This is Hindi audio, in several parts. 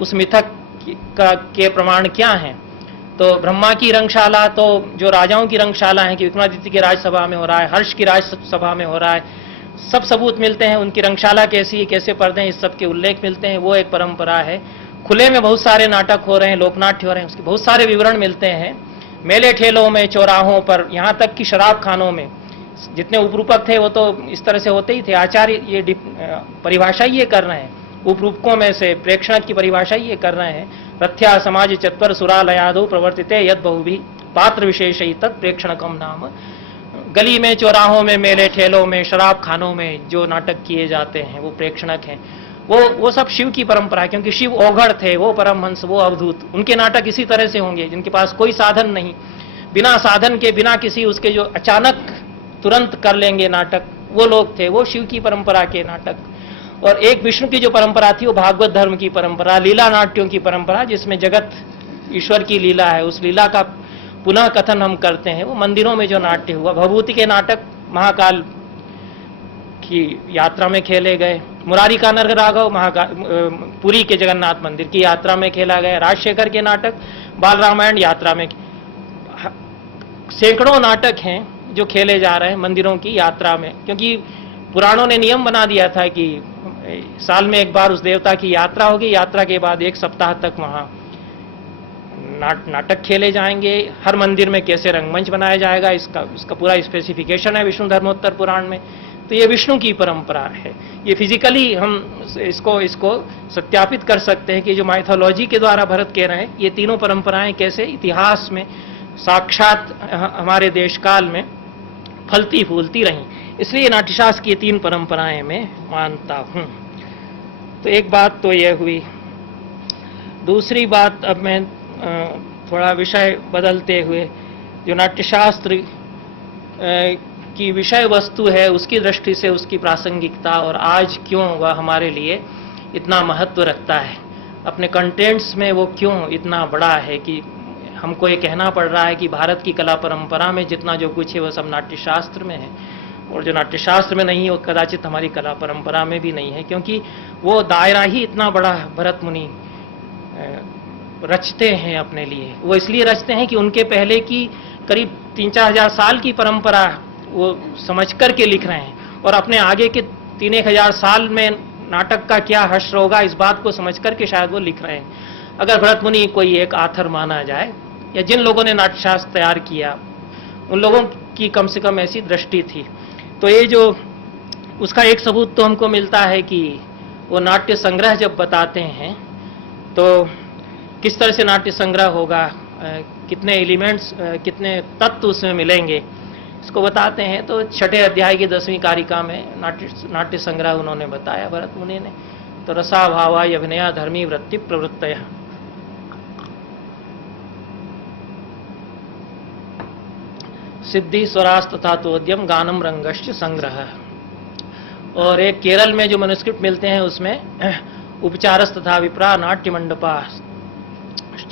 उस मिथक के प्रमाण क्या हैं? तो ब्रह्मा की रंगशाला तो जो राजाओं की रंगशाला है कि विक्रमादित्य की राजसभा में हो रहा है, हर्ष की राजसभा में हो रहा है, सब सबूत मिलते हैं। उनकी रंगशाला कैसी, कैसे पर्दे, इस सब के उल्लेख मिलते हैं, वो एक परंपरा है। खुले में बहुत सारे नाटक हो रहे हैं, लोकनाट्य हो रहे हैं, उसके बहुत सारे विवरण मिलते हैं। मेले ठेलों में, चौराहों पर, यहाँ तक कि शराब खानों में जितने उपरूपक थे वो तो इस तरह से होते ही थे। आचार्य ये परिभाषा ये कर रहे हैं, उपरूपकों में से प्रेक्षण की परिभाषा ये कर रहे हैं। रथ्या समाज चत्वर सुरालयादो प्रवर्तिते यद बहुभी पात्र विशेष तत् प्रेक्षणकम नाम। गली में, चौराहों में, मेले ठेलों में, शराब खानों में जो नाटक किए जाते हैं वो प्रेक्षणक हैं। वो सब शिव की परंपरा है, क्योंकि शिव औघड़ थे, वो परमहंस, वो अवधूत। उनके नाटक इसी तरह से होंगे, जिनके पास कोई साधन नहीं, बिना साधन के, बिना किसी उसके, जो अचानक तुरंत कर लेंगे नाटक, वो लोग थे, वो शिव की परंपरा के नाटक। और एक विष्णु की जो परंपरा थी वो भागवत धर्म की परंपरा, लीला नाट्यों की परंपरा, जिसमें जगत ईश्वर की लीला है, उस लीला का पुनः कथन हम करते हैं। वो मंदिरों में जो नाट्य हुआ, भभूति के नाटक महाकाल की यात्रा में खेले गए, मुरारी का नर राघव पुरी के जगन्नाथ मंदिर की यात्रा में खेला गया, राजशेखर के नाटक बाल रामायण यात्रा में, सैकड़ों नाटक हैं जो खेले जा रहे हैं मंदिरों की यात्रा में। क्योंकि पुराणों ने नियम बना दिया था कि साल में एक बार उस देवता की यात्रा होगी, यात्रा के बाद एक सप्ताह तक वहां नाटक खेले जाएंगे। हर मंदिर में कैसे रंगमंच बनाया जाएगा, इसका पूरा स्पेसिफिकेशन है विष्णु धर्मोत्तर पुराण में। तो ये विष्णु की परंपरा है। ये फिजिकली हम इसको सत्यापित कर सकते हैं कि जो माइथोलॉजी के द्वारा भरत कह रहे हैं, ये तीनों परंपराएं कैसे इतिहास में साक्षात हमारे देश काल में फलती फूलती रहीं। इसलिए नाट्यशास्त्र की तीन परंपराएं मैं मानता हूं। तो एक बात तो यह हुई। दूसरी बात, अब मैं थोड़ा विषय बदलते हुए, जो नाट्यशास्त्र की विषय वस्तु है उसकी दृष्टि से उसकी प्रासंगिकता और आज क्यों वह हमारे लिए इतना महत्व रखता है, अपने कंटेंट्स में वो क्यों इतना बड़ा है कि हमको ये कहना पड़ रहा है कि भारत की कला परंपरा में जितना जो कुछ है वह सब नाट्यशास्त्र में है, और जो नाट्यशास्त्र में नहीं है वो कदाचित हमारी कला परंपरा में भी नहीं है, क्योंकि वो दायरा ही इतना बड़ा भरत मुनि रचते हैं अपने लिए। वो इसलिए रचते हैं कि उनके पहले की करीब 3-4 हजार साल की परंपरा वो समझ करके लिख रहे हैं, और अपने आगे के 3-1 हजार साल में नाटक का क्या हश्र होगा इस बात को समझ करके शायद वो लिख रहे हैं। अगर भरत मुनि कोई एक आथर माना जाए, या जिन लोगों ने नाट्यशास्त्र तैयार किया उन लोगों की कम से कम ऐसी दृष्टि थी, तो ये जो उसका एक सबूत तो हमको मिलता है कि वो नाट्य संग्रह जब बताते हैं तो किस तरह से नाट्य संग्रह होगा, कितने एलिमेंट्स, कितने तत्व उसमें मिलेंगे, इसको बताते हैं। तो 6ठे अध्याय की 10वीं कारिका में नाट्य संग्रह उन्होंने बताया भरत मुनि ने। तो रसा भावा अभिनया धर्मी वृत्ति प्रवृत्तय, सिद्धि स्वरास तथा तोद्यम गानम रंगश्च संग्रह। और एक केरल में जो मैन्युस्क्रिप्ट मिलते हैं उसमें उपचारस तथा विप्रा नाट्य मंडपा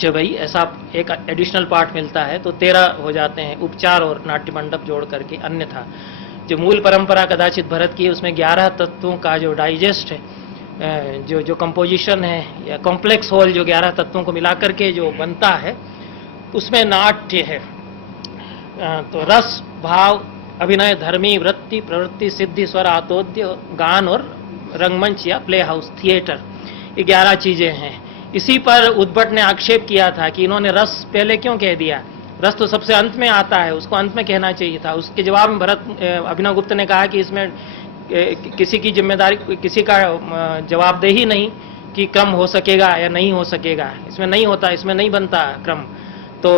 भाई, ऐसा एक एडिशनल पार्ट मिलता है, तो 13 हो जाते हैं उपचार और नाट्य मंडप जोड़ करके। अन्यथा जो मूल परंपरा कदाचित भरत की है उसमें 11 तत्वों का जो डाइजेस्ट है, जो कंपोजिशन है या कॉम्प्लेक्स होल जो 11 तत्वों को मिलाकर के जो बनता है उसमें नाट्य है। तो रस, भाव, अभिनय, धर्मी, वृत्ति, प्रवृत्ति, सिद्धि, स्वर, आतोद्य, गान और रंगमंच या प्ले हाउस, थिएटर, ये 11 चीजें हैं। इसी पर उद्भट ने आक्षेप किया था कि इन्होंने रस पहले क्यों कह दिया, रस तो सबसे अंत में आता है, उसको अंत में कहना चाहिए था। उसके जवाब में अभिनव गुप्त ने कहा कि इसमें किसी की जिम्मेदारी, किसी का जवाबदेही नहीं कि क्रम हो सकेगा या नहीं हो सकेगा, इसमें नहीं होता, इसमें नहीं बनता क्रम। तो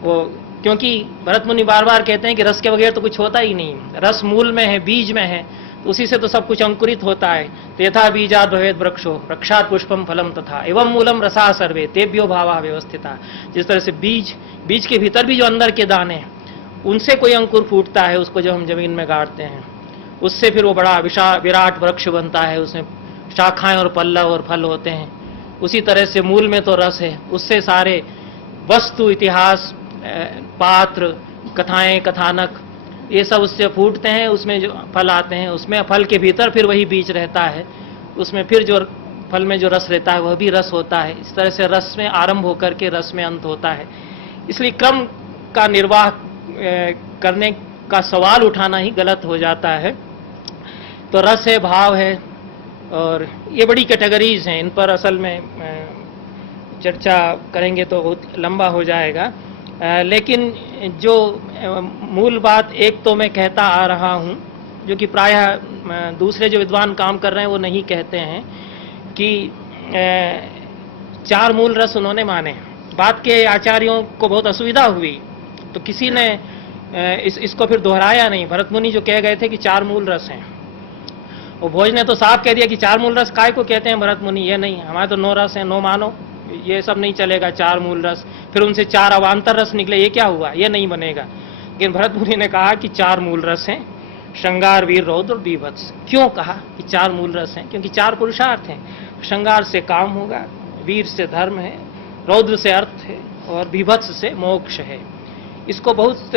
वो क्योंकि भरत मुनि बार बार कहते हैं कि रस के बगैर तो कुछ होता ही नहीं, रस मूल में है, बीज में है, तो उसी से तो सब कुछ अंकुरित होता है। तो यथा बीजाद भवेद वृक्षो वृक्षात पुष्पम फलम तथा एवं मूलम रसा सर्वे तेभ्यो भावा व्यवस्थिता। जिस तरह से बीज के भीतर भी जो अंदर के दाने हैं उनसे कोई अंकुर फूटता है, उसको जब हम जमीन में गाड़ते हैं उससे फिर वो बड़ा विराट वृक्ष बनता है, उसमें शाखाएं और पल्लव और फल होते हैं। उसी तरह से मूल में तो रस है, उससे सारे वस्तु, इतिहास, पात्र, कथाएं, कथानक, ये सब उससे फूटते हैं, उसमें जो फल आते हैं, उसमें फल के भीतर फिर वही बीज रहता है, उसमें फिर जो फल में जो रस रहता है वह भी रस होता है। इस तरह से रस में आरंभ होकर के रस में अंत होता है। इसलिए क्रम का निर्वाह करने का सवाल उठाना ही गलत हो जाता है। तो रस है, भाव है, और ये बड़ी कैटेगरीज हैं। इन पर असल में चर्चा करेंगे तो बहुत लंबा हो जाएगा। लेकिन जो मूल बात एक तो मैं कहता आ रहा हूं, जो कि प्रायः दूसरे जो विद्वान काम कर रहे हैं वो नहीं कहते हैं, कि 4 मूल रस उन्होंने माने। बाद के आचार्यों को बहुत असुविधा हुई, तो किसी ने इसको फिर दोहराया नहीं। भरत मुनि जो कह गए थे कि 4 मूल रस हैं, और भोज ने तो साफ कह दिया कि 4 मूल रस काय को कहते हैं भरत मुनि, ये नहीं, हमारे तो 9 रस हैं, 9 मानो, ये सब नहीं चलेगा, 4 मूल रस। फिर उनसे 4 अवान्तर रस निकले, ये क्या हुआ, ये नहीं बनेगा। लेकिन भरत मुनि ने कहा कि 4 मूल रस हैं, श्रृंगार, वीर, रौद्र, बीभत्स। क्यों कहा कि 4 मूल रस हैं? क्योंकि 4 पुरुषार्थ हैं। श्रृंगार से काम होगा, वीर से धर्म है, रौद्र से अर्थ है, और बीभत्स से मोक्ष है। इसको बहुत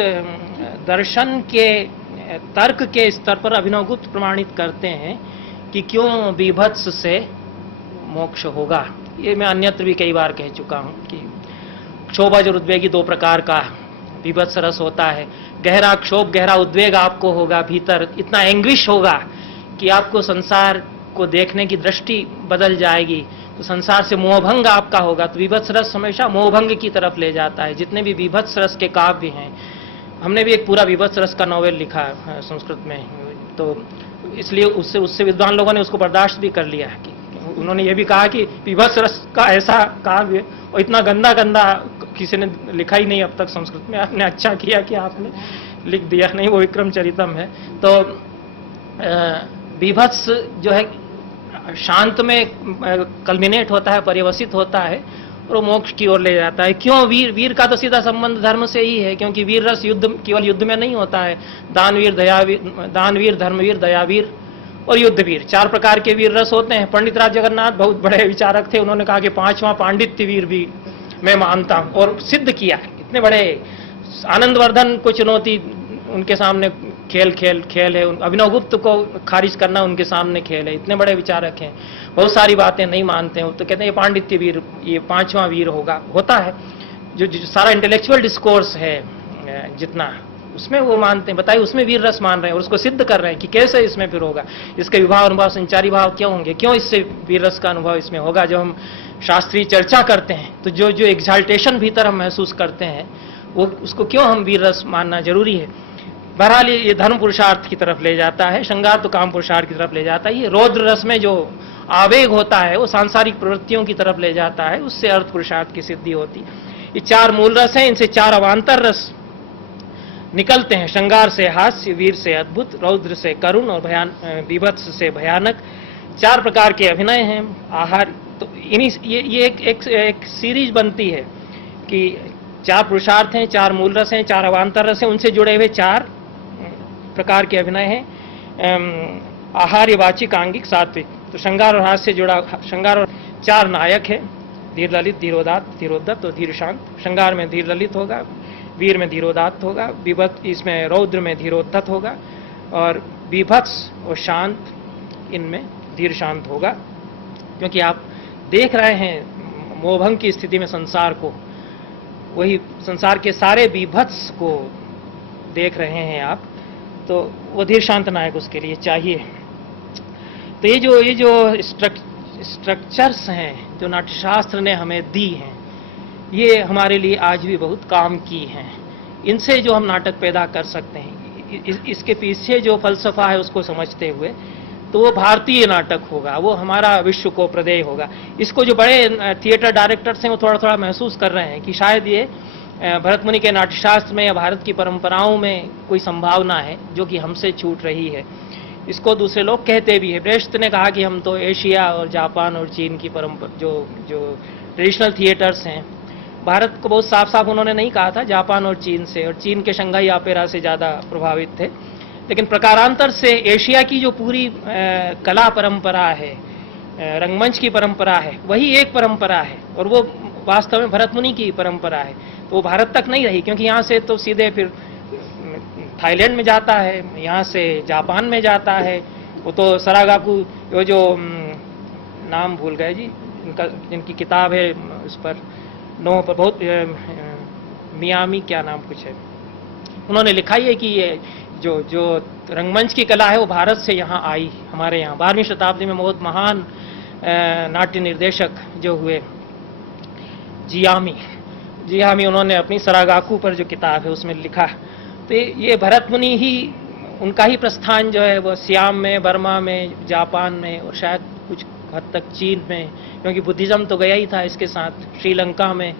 दर्शन के तर्क के स्तर पर अभिनवगुप्त प्रमाणित करते हैं कि क्यों बीभत्स से मोक्ष होगा। ये मैं अन्यत्र भी कई बार कह चुका हूं कि क्षोभज और उद्वेगी 2 प्रकार का बीभत्स रस होता है। गहरा क्षोभ, गहरा उद्वेग आपको होगा, भीतर इतना एंग्विश होगा कि आपको संसार को देखने की दृष्टि बदल जाएगी। तो संसार से मोहभंग आपका होगा। तो बीभत्स रस हमेशा मोहभंग की तरफ ले जाता है। जितने भी बीभत्स रस के काव्य हैं, हमने भी एक पूरा बीभत्स रस का नॉवेल लिखा है संस्कृत में, तो इसलिए उससे विद्वान लोगों ने उसको बर्दाश्त भी कर लिया कि उन्होंने ये भी कहा कि बीभत्स रस का ऐसा काव्य और इतना गंदा गंदा किसी ने लिखा ही नहीं अब तक संस्कृत में। आपने अच्छा किया कि आपने लिख दिया, नहीं वो विक्रम चरितम है। तो बीभत्स जो है शांत में कल्मिनेट होता है, पर्यवसित होता है, और वो मोक्ष की ओर ले जाता है। क्यों? वीर का तो सीधा संबंध धर्म से ही है, क्योंकि वीर रस युद्ध केवल युद्ध में नहीं होता है। दानवीर, धर्मवीर, दयावीर और युद्धवीर, 4 प्रकार के वीर रस होते हैं। पंडित राज जगन्नाथ बहुत बड़े विचारक थे, उन्होंने कहा कि 5वां पांडित्य वीर भी मैं मानता हूं, और सिद्ध किया। इतने बड़े आनंदवर्धन को चुनौती उनके सामने खेल है। अभिनवगुप्त को खारिज करना उनके सामने खेल है। इतने बड़े विचारक हैं, बहुत सारी बातें नहीं मानते हैं, तो कहते हैं ये पांडित्य वीर, ये 5वां वीर होता है। जो सारा इंटेलेक्चुअल डिस्कोर्स है जितना, उसमें वो मानते हैं। बताइए, उसमें वीर रस मान रहे हैं और उसको सिद्ध कर रहे हैं कि कैसे इसमें फिर होगा। इसके विभाव, अनुभव, संचारी भाव क्यों होंगे? क्यों इससे वीर रस का अनुभव इसमें होगा? जब हम शास्त्रीय चर्चा करते हैं तो जो एक्साल्टेशन भीतर हम महसूस करते हैं, वो उसको क्यों हम वीर रस मानना जरूरी है। बहरहाल ये धर्म पुरुषार्थ की तरफ ले जाता है, श्रृंगार तो काम पुरुषार्थ की तरफ ले जाता है। ये रौद्र रस में जो आवेग होता है वो सांसारिक प्रवृत्तियों की तरफ ले जाता है, उससे अर्थ पुरुषार्थ की सिद्धि होती है। ये 4 मूल रस हैं, इनसे 4 अवान्तर रस निकलते हैं। श्रृंगार से हास्य, वीर से अद्भुत, रौद्र से करुण, और बीभत्स से भयानक। 4 प्रकार के अभिनय हैं। आहार, तो ये एक सीरीज बनती है कि 4 पुरुषार्थ हैं, 4 मूल रस हैं, 4 अवान्तर रस हैं, उनसे जुड़े हुए 4 प्रकार के अभिनय हैं। आहार्य, वाचिक, आंगिक, सात्विक। तो श्रृंगार और हास्य से जुड़ा, श्रृंगार और 4 नायक है, धीर ललित, धीरोदात्त, धीरोद्धत और धीर शांत। श्रृंगार में धीर ललित होगा, वीर में धीरोदात्त होगा, बीभत्स इसमें रौद्र में धीरोद्धत होगा, और बीभत्स और शांत इनमें धीर शांत होगा। क्योंकि आप देख रहे हैं मोहभंग की स्थिति में संसार को, वही संसार के सारे बीभत्स को देख रहे हैं आप, तो वो धीर शांत नायक उसके लिए चाहिए। तो ये जो स्ट्रक्चर्स हैं जो नाट्यशास्त्र ने हमें दी हैं, ये हमारे लिए आज भी बहुत काम की हैं। इनसे जो हम नाटक पैदा कर सकते हैं, इसके पीछे जो फलसफा है उसको समझते हुए, तो वो भारतीय नाटक होगा, वो हमारा विश्व को प्रदेय होगा। इसको जो बड़े थिएटर डायरेक्टर्स हैं वो थोड़ा थोड़ा महसूस कर रहे हैं कि शायद ये भरत मुनि के नाट्यशास्त्र में या भारत की परंपराओं में कोई संभावना है जो कि हमसे छूट रही है। इसको दूसरे लोग कहते भी है। ब्रेश्त ने कहा कि हम तो एशिया और जापान और चीन की परंपरा, जो ट्रेडिशनल थिएटर्स हैं, भारत को बहुत साफ साफ उन्होंने नहीं कहा था, जापान और चीन से, और चीन के शंघाई ओपेरा से ज़्यादा प्रभावित थे। लेकिन प्रकारांतर से एशिया की जो पूरी कला परंपरा है, रंगमंच की परंपरा है, वही एक परंपरा है, और वो वास्तव में भरत मुनि की परंपरा है। तो वो भारत तक नहीं रही, क्योंकि यहाँ से तो सीधे फिर थाईलैंड में जाता है, यहाँ से जापान में जाता है। वो तो सरागाकू, वो जो नाम भूल गए जी, जिनकी किताब है उस पर नो पर बहुत मियामी क्या नाम कुछ है, उन्होंने लिखा ही है कि ये जो रंगमंच की कला है वो भारत से यहाँ आई, हमारे यहाँ 12वीं शताब्दी में बहुत महान नाट्य निर्देशक जो हुए जियामी, उन्होंने अपनी सरागाकू पर जो किताब है उसमें लिखा। तो ये भरत मुनि ही, उनका ही प्रस्थान जो है वो सियाम में, बर्मा में, जापान में और शायद कुछ हद तक चीन में, क्योंकि बुद्धिज्म तो गया ही था इसके साथ, श्रीलंका में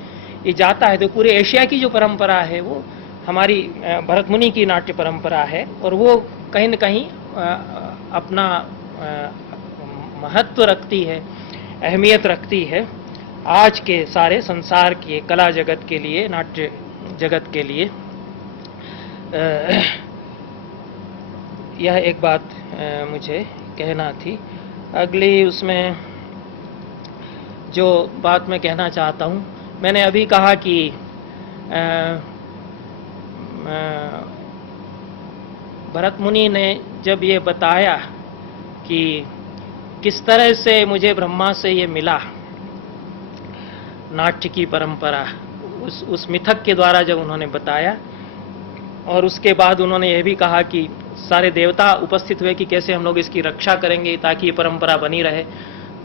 ये जाता है। तो पूरे एशिया की जो परंपरा है वो हमारी भरत मुनि की नाट्य परंपरा है, और वो कहीं न कहीं अपना महत्व रखती है, अहमियत रखती है आज के सारे संसार के कला जगत के लिए, नाट्य जगत के लिए। यह एक बात मुझे कहना थी। अगली उसमें जो बात मैं कहना चाहता हूँ, मैंने अभी कहा कि भरत मुनि ने जब ये बताया कि किस तरह से मुझे ब्रह्मा से ये मिला नाट्य की परंपरा, उस मिथक के द्वारा जब उन्होंने बताया, और उसके बाद उन्होंने ये भी कहा कि सारे देवता उपस्थित हुए कि कैसे हम लोग इसकी रक्षा करेंगे ताकि ये परंपरा बनी रहे,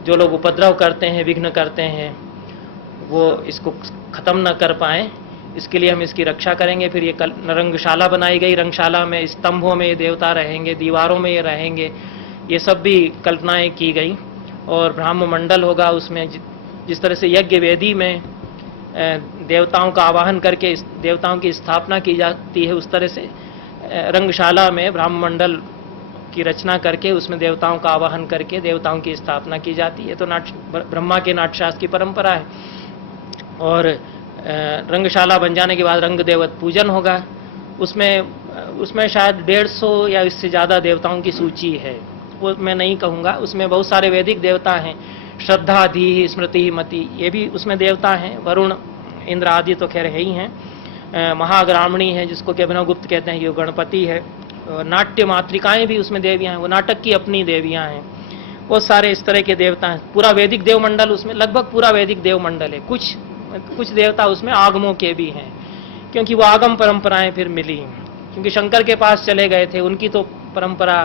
जो लोग उपद्रव करते हैं, विघ्न करते हैं, वो इसको खत्म न कर पाएं, इसके लिए हम इसकी रक्षा करेंगे। फिर ये रंगशाला बनाई गई, रंगशाला में स्तंभों में ये देवता रहेंगे, दीवारों में ये रहेंगे, ये सब भी कल्पनाएं की गई। और ब्राह्म मंडल होगा उसमें, जिस तरह से यज्ञ वेदी में देवताओं का आवाहन करके देवताओं की स्थापना की जाती है, उस तरह से रंगशाला में ब्राह्म मंडल की रचना करके उसमें देवताओं का आवाहन करके देवताओं की स्थापना की जाती है। तो ब्रह्मा के नाट्यशास्त्र की परंपरा है। और रंगशाला बन जाने के बाद रंग देवत पूजन होगा, उसमें शायद 150 या इससे ज़्यादा देवताओं की सूची है, वो मैं नहीं कहूँगा। उसमें बहुत सारे वैदिक देवता हैं, श्रद्धा, धी, स्मृति, मति, ये भी उसमें देवता हैं। वरुण, इंद्र आदि तो खैर है ही हैं। महाग्रामणी है जिसको कि अभिनव गुप्त कहते हैं, ये गणपति है। नाट्य मातृकाएं भी उसमें देवियां हैं, वो नाटक की अपनी देवियां हैं। वो सारे इस तरह के देवता हैं। पूरा वैदिक देव मंडल उसमें, लगभग पूरा वैदिक देव मंडल है। कुछ देवता उसमें आगमों के भी हैं, क्योंकि वो आगम परंपराएं फिर मिली, क्योंकि शंकर के पास चले गए थे, उनकी तो परंपरा,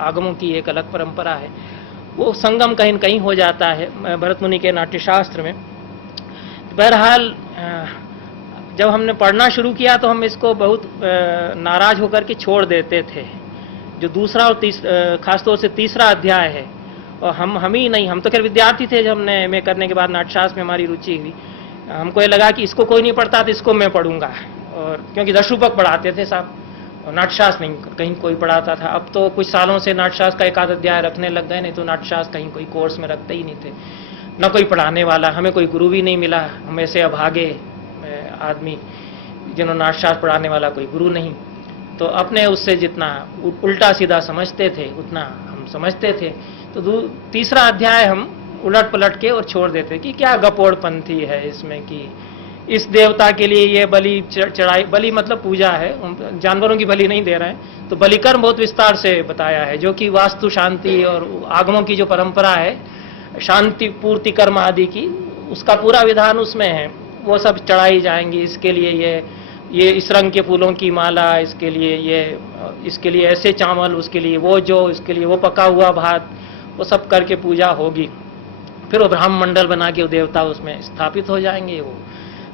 आगमों की एक अलग परंपरा है। वो संगम कहीं न कहीं हो जाता है भरत मुनि के नाट्यशास्त्र में। बहरहाल जब हमने पढ़ना शुरू किया तो हम इसको बहुत नाराज होकर के छोड़ देते थे। जो दूसरा और खासतौर से तीसरा अध्याय है, और हम ही नहीं, हम तो खैर विद्यार्थी थे जब हमने एमए करने के बाद नाट्यशास्त्र में हमारी रुचि हुई। हमको ये लगा कि इसको कोई नहीं पढ़ता तो इसको मैं पढ़ूंगा, और क्योंकि 10 रूपक पढ़ाते थे साहब, और नाट्यशास्त्र नहीं कहीं कोई पढ़ाता था। अब तो कुछ सालों से नाट्यशास्त्र का एक आध अध्याय रखने लग गए, नहीं तो नाट्यशास्त्र कहीं कोई कोर्स में रखते ही नहीं थे, न कोई पढ़ाने वाला, हमें कोई गुरु भी नहीं मिला। हम ऐसे अभागे आदमी जिन्होंने नाट्यशास्त्र पढ़ाने वाला कोई गुरु नहीं, तो अपने उससे जितना उल्टा सीधा समझते थे उतना हम समझते थे। तो तीसरा अध्याय हम उलट पलट के और छोड़ देते कि क्या गपोड़पंथी है इसमें, कि इस देवता के लिए ये बलि चढ़ाई, बलि मतलब पूजा है, जानवरों की बलि नहीं दे रहे हैं। तो बलिकर्म बहुत विस्तार से बताया है, जो कि वास्तु शांति और आगमों की जो परंपरा है, शांति पूर्ति कर्म आदि की, उसका पूरा विधान उसमें है। वो सब चढ़ाई जाएंगी, इसके लिए ये इस रंग के फूलों की माला, इसके लिए ऐसे चावल, उसके लिए वो जो, इसके लिए वो पका हुआ भात, वो सब करके पूजा होगी। फिर वो ब्राह्म मंडल बना के वो देवता उसमें स्थापित हो जाएंगे, वो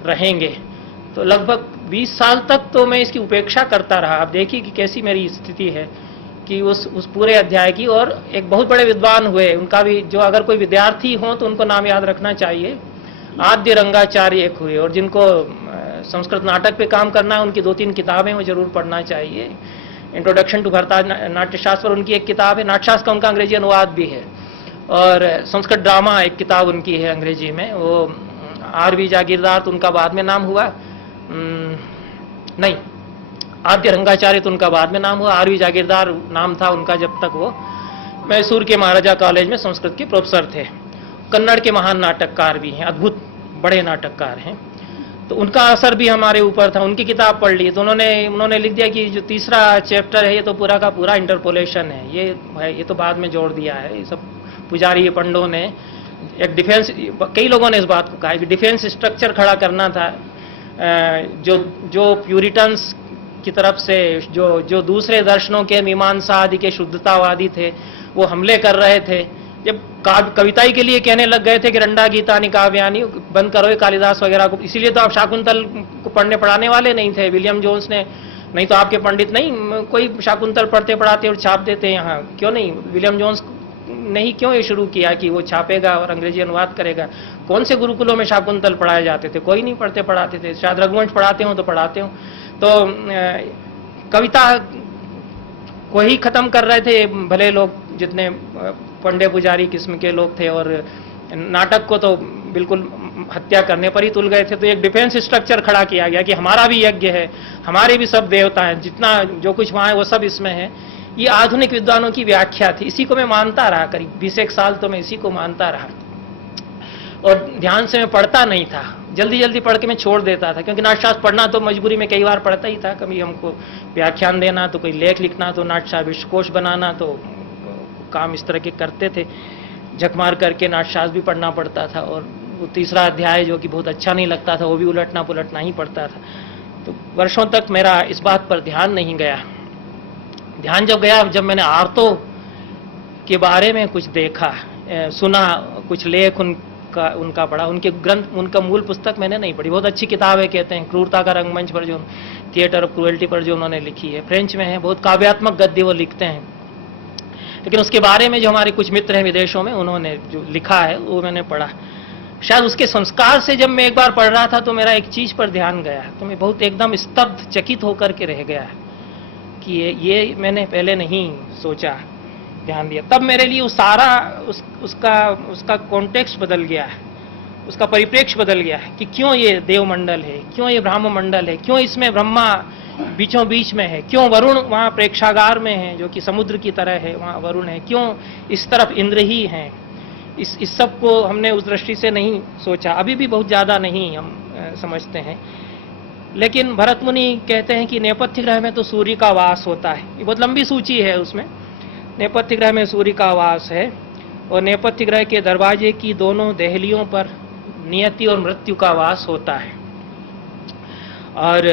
रहेंगे। तो लगभग 20 साल तक तो मैं इसकी उपेक्षा करता रहा। आप देखिए कि कैसी मेरी स्थिति है कि उस पूरे अध्याय की। और एक बहुत बड़े विद्वान हुए, उनका भी, जो अगर कोई विद्यार्थी हो तो उनको नाम याद रखना चाहिए, आद्य रंगाचार्य एक हुए, और जिनको संस्कृत नाटक पे काम करना है उनकी 2-3 किताबें वो जरूर पढ़ना चाहिए। इंट्रोडक्शन टू भारतीय नाट्यशास्त्र उनकी एक किताब है, नाट्यशास्त्र का उनका अंग्रेजी अनुवाद भी है, और संस्कृत ड्रामा एक किताब उनकी है अंग्रेजी में। वो आर.वी. जागीरदार तो उनका बाद में नाम हुआ, नहीं, आद्य रंगाचार्य तो उनका बाद में नाम हुआ, आर.वी. जागीरदार नाम था उनका जब तक वो मैसूर के महाराजा कॉलेज में संस्कृत के प्रोफेसर थे। कन्नड़ के महान नाटककार भी हैं, अद्भुत बड़े नाटककार हैं। तो उनका असर भी हमारे ऊपर था। उनकी किताब पढ़ ली तो उन्होंने लिख दिया कि जो तीसरा चैप्टर है ये तो पूरा का पूरा इंटरपोलेशन है, ये तो बाद में जोड़ दिया है, ये सब पुजारी पंडों ने एक डिफेंस, कई लोगों ने इस बात को कहा कि डिफेंस स्ट्रक्चर खड़ा करना था, जो प्यूरिटन्स की तरफ से जो दूसरे दर्शनों के मीमांसा आदि के शुद्धतावादी थे वो हमले कर रहे थे। जब कविताई के लिए कहने लग गए थे कि रंडा गीता काव्यानी बंद करो कालिदास वगैरह को, इसीलिए तो आप शाकुंतल को पढ़ने पढ़ाने वाले नहीं थे। विलियम जोन्स ने, नहीं तो आपके पंडित नहीं कोई शाकुंतल पढ़ते पढ़ाते और छाप देते यहाँ, क्यों नहीं? विलियम जोन्स ने ही क्यों ये शुरू किया कि वो छापेगा और अंग्रेजी अनुवाद करेगा? कौन से गुरुकुलों में शाकुंतल पढ़ाए जाते थे? कोई नहीं पढ़ते पढ़ाते थे। शायद रघुवंश पढ़ाते हो तो पढ़ाते हो। तो कविता को ही खत्म कर रहे थे भले लोग, जितने पंडे पुजारी किस्म के लोग थे, और नाटक को तो बिल्कुल हत्या करने पर ही तुल गए थे। तो एक डिफेंस स्ट्रक्चर खड़ा किया गया कि हमारा भी यज्ञ है, हमारे भी सब देवता हैं, जितना जो कुछ वहां है वो सब इसमें है। ये आधुनिक विद्वानों की व्याख्या थी, इसी को मैं मानता रहा करीब 20 साल, तो मैं इसी को मानता रहा और ध्यान से मैं पढ़ता नहीं था। जल्दी जल्दी पढ़ के मैं छोड़ देता था, क्योंकि नाट्यशास्त्र पढ़ना तो मजबूरी में कई बार पढ़ता ही था। कभी हमको व्याख्यान देना, तो कोई लेख लिखना, तो नाट्यशास्त्र विश्वकोश बनाना, तो काम इस तरह के करते थे। झक मार करके नाट्यशास्त्र भी पढ़ना पड़ता था, और वो तीसरा अध्याय जो कि बहुत अच्छा नहीं लगता था वो भी उलटना पुलटना ही पड़ता था। तो वर्षों तक मेरा इस बात पर ध्यान नहीं गया। ध्यान जब गया, जब मैंने आर्तों के बारे में कुछ देखा, सुना, कुछ लेख उनका पढ़ा। उनके ग्रंथ, उनका मूल पुस्तक मैंने नहीं पढ़ी। बहुत अच्छी किताब है, कहते हैं क्रूरता का रंगमंच पर, जो थिएटर ऑफ क्रूएल्टी पर जो उन्होंने लिखी है, फ्रेंच में है, बहुत काव्यात्मक गद्य वो लिखते हैं। लेकिन उसके बारे में जो हमारे कुछ मित्र हैं विदेशों में, उन्होंने जो लिखा है वो मैंने पढ़ा। शायद उसके संस्कार से जब मैं एक बार पढ़ रहा था तो मेरा एक चीज पर ध्यान गया, तो मैं बहुत एकदम स्तब्ध, चकित होकर के रह गया कि ये मैंने पहले नहीं सोचा, ध्यान दिया। तब मेरे लिए उसका कॉन्टेक्स्ट बदल गया है, उसका परिप्रेक्ष्य बदल गया है कि क्यों ये देवमंडल है, क्यों ये ब्रह्म मंडल है, क्यों इसमें ब्रह्मा बीचों बीच में है, क्यों वरुण वहां प्रेक्षागार में है जो कि समुद्र की तरह है, वहां वरुण है, क्यों इस तरफ इंद्र ही है। इस सब को हमने उस दृष्टि से नहीं सोचा, अभी भी बहुत ज्यादा नहीं हम समझते हैं। लेकिन भरत मुनि कहते हैं कि नेपथ्य ग्रह में तो सूर्य का वास होता है। ये बहुत लंबी सूची है, उसमें नेपथ्य ग्रह में सूर्य का वास है, और नेपथ्य ग्रह के दरवाजे की दोनों देहलियों पर नियति और मृत्यु का वास होता है। और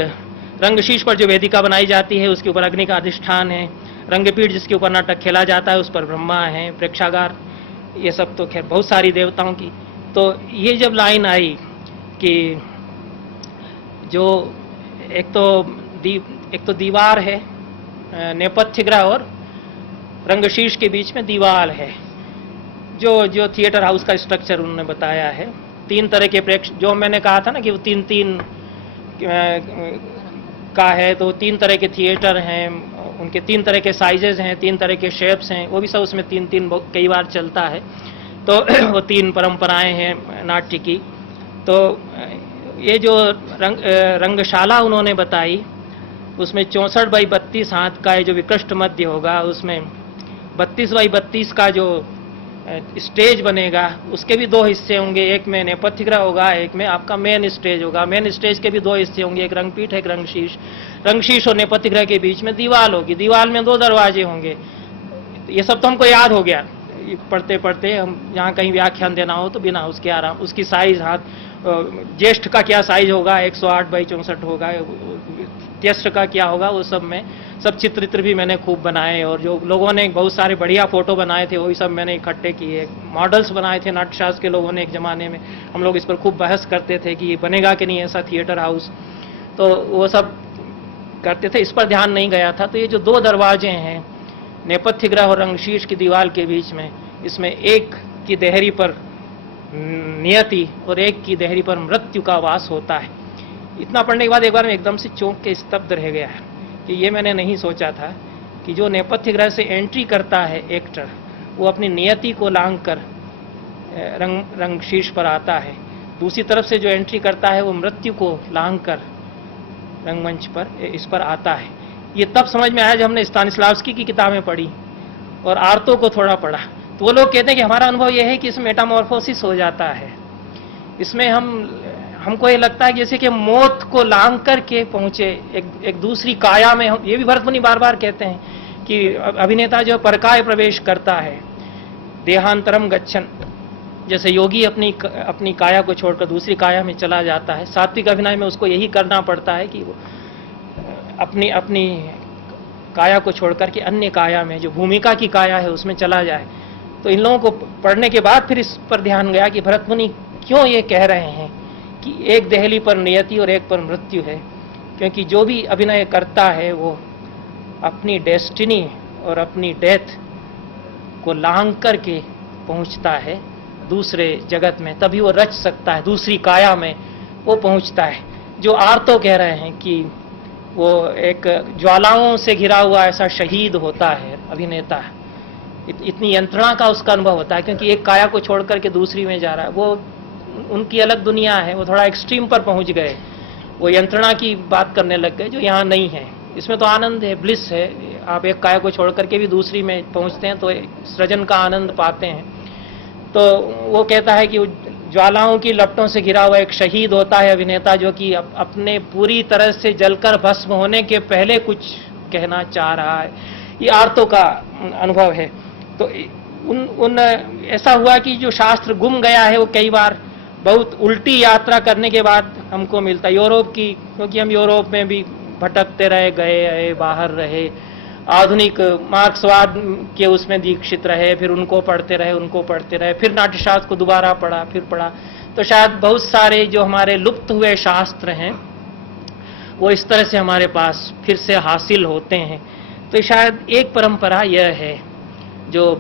रंगशीर्ष पर जो वेदिका बनाई जाती है उसके ऊपर अग्नि का अधिष्ठान है। रंगपीठ जिसके ऊपर नाटक खेला जाता है उस पर ब्रह्मा है। प्रेक्षागार, ये सब तो खैर बहुत सारी देवताओं की। तो ये जब लाइन आई कि जो एक तो दीवार है, नेपथ्य ग्रह और रंगशीर्ष के बीच में दीवार है, जो थिएटर हाउस का स्ट्रक्चर उन्होंने बताया है। 3 तरह के जो मैंने कहा था ना कि वो 3 का है, तो 3 तरह के थिएटर हैं, उनके 3 तरह के साइजेस हैं, 3 तरह के शेप्स हैं, वो भी सब उसमें 3 कई बार चलता है। तो वो 3 परंपराएं हैं नाट्य की। तो ये जो रंगशाला उन्होंने बताई, उसमें 64 बाई 32 हाथ का जो विकृष्ट मध्य होगा, उसमें 32 बाई 32 का जो स्टेज बनेगा, उसके भी 2 हिस्से होंगे। एक में नेपथ्य ग्रह होगा, एक में आपका मेन स्टेज होगा। मेन स्टेज के भी 2 हिस्से होंगे, एक रंगपीठ, एक रंगशीर्ष। रंगशीर्ष और नेपथ्य ग्रह के बीच में दीवार होगी, दीवार में 2 दरवाजे होंगे। ये सब तो हमको याद हो गया पढ़ते पढ़ते। हम यहाँ कहीं व्याख्यान देना हो तो बिना उसके आराम, उसकी साइज, हाथ ज्येष्ठ का क्या साइज होगा, 108 बाई 64 होगा, त्यष्ट का क्या होगा, वो सब में सब चित्र भी मैंने खूब बनाए। और जो लोगों ने बहुत सारे बढ़िया फोटो बनाए थे वो भी सब मैंने इकट्ठे किए। मॉडल्स बनाए थे नाट्यशास्त्र के लोगों ने एक जमाने में, हम लोग इस पर खूब बहस करते थे कि ये बनेगा कि नहीं ऐसा थिएटर हाउस, तो वो सब करते थे। इस पर ध्यान नहीं गया था। तो ये जो 2 दरवाजे हैं नेपथ्य ग्रह और रंगशीर्ष की दीवार के बीच में, इसमें एक की देहरी पर नियति और एक की देहरी पर मृत्यु का वास होता है। इतना पढ़ने के बाद एक बार में एकदम से चौंक के स्तब्ध रह गया है कि ये मैंने नहीं सोचा था कि जो नेपथ्य ग्रह से एंट्री करता है एक्टर, वो अपनी नियति को लांघ कर रंगशीर्ष पर आता है। दूसरी तरफ से जो एंट्री करता है वो मृत्यु को लांघ कर रंगमंच पर इस पर आता है। ये तब समझ में आया जब हमने स्तानिस्लावस्की की किताबें पढ़ी और आर्तो को थोड़ा पढ़ा। तो वो लोग कहते हैं कि हमारा अनुभव यह है कि इसमें मेटामॉर्फोसिस हो जाता है। इसमें हमको ये लगता है जैसे कि मौत को लांघ करके पहुंचे एक दूसरी काया में। ये भी भरत मुनि बार बार कहते हैं कि अभिनेता जो परकाय प्रवेश करता है, देहांतरम गच्छन, जैसे योगी अपनी काया को छोड़कर दूसरी काया में चला जाता है, सात्विक अभिनय में उसको यही करना पड़ता है कि वो अपनी काया को छोड़कर के अन्य काया में, जो भूमिका की काया है, उसमें चला जाए। तो इन लोगों को पढ़ने के बाद फिर इस पर ध्यान गया कि भरत मुनि क्यों ये कह रहे हैं कि एक देहली पर नियति और एक पर मृत्यु है। क्योंकि जो भी अभिनय करता है वो अपनी डेस्टिनी और अपनी डेथ को लांघ करके पहुंचता है दूसरे जगत में, तभी वो रच सकता है, दूसरी काया में वो पहुंचता है। जो आर्तो कह रहे हैं कि वो एक ज्वालाओं से घिरा हुआ ऐसा शहीद होता है अभिनेता, इतनी यंत्रणा का उसका अनुभव होता है, क्योंकि एक काया को छोड़ करके दूसरी में जा रहा है। वो उनकी अलग दुनिया है, वो थोड़ा एक्सट्रीम पर पहुंच गए, वो यंत्रणा की बात करने लग गए जो यहाँ नहीं है। इसमें तो आनंद है, ब्लिस है, आप एक काया को छोड़ करके भी दूसरी में पहुंचते हैं तो सृजन का आनंद पाते हैं। तो वो कहता है कि ज्वालाओं की लपटों से घिरा हुआ एक शहीद होता है अभिनेता, जो कि अपने पूरी तरह से जलकर भस्म होने के पहले कुछ कहना चाह रहा है। ये आर्तों का अनुभव है। तो ऐसा हुआ कि जो शास्त्र गुम गया है वो कई बार बहुत उल्टी यात्रा करने के बाद हमको मिलता है। यूरोप की, क्योंकि हम यूरोप में भी भटकते रहे, गए आए, बाहर रहे, आधुनिक मार्क्सवाद के उसमें दीक्षित रहे, फिर उनको पढ़ते रहे, फिर नाट्यशास्त्र को दोबारा पढ़ा, फिर पढ़ा। तो शायद बहुत सारे जो हमारे लुप्त हुए शास्त्र हैं वो इस तरह से हमारे पास फिर से हासिल होते हैं। तो शायद एक परंपरा यह है जो